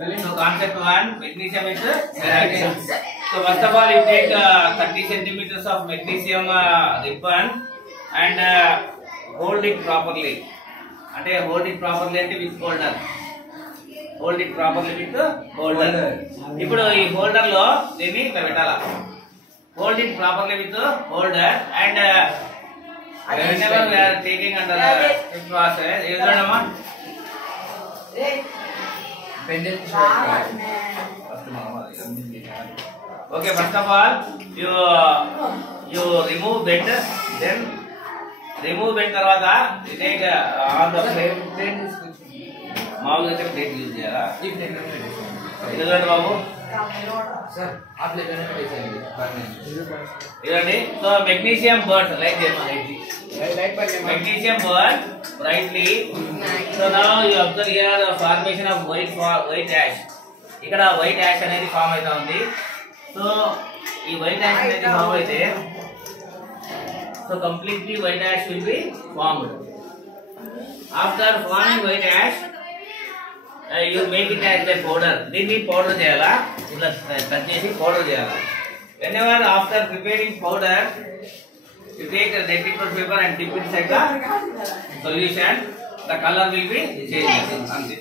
So concept 1, magnesium is ferrite. So first of all, you take 30 centimeters of magnesium ribbon and hold it properly. Hold it properly with holder. Hold it properly with holder. ఇప్పుడు ఈ holder లో దీన్ని ఇట్లా పెట్టాలా. Hold it properly with the holder and whenever we are taking under this process, you know what? Okay, first of all, you remove bed, then remove bed tarvata you take on the plate. మామూలుగా అయితే plate use చేయాలా? ఎందుకంటే బాబు ఇదండి. So magnesium burn like magnesium burn brightly. So now you observe here the formation of white ash. ఇక్కడ white ash అనేది form అవుతా ఉంది. So ఈ white ash అనేది ఫామ్ అయితే so completely white ash will be formed. After forming white ash, you make it as a powder. దీన్ని powder చేయాలా? ఇట్లా కట్ చేసి పౌడర్ చేయాలా? Whenever after preparing powder, you take a decorative paper and dip inside the solution. The color will be changed.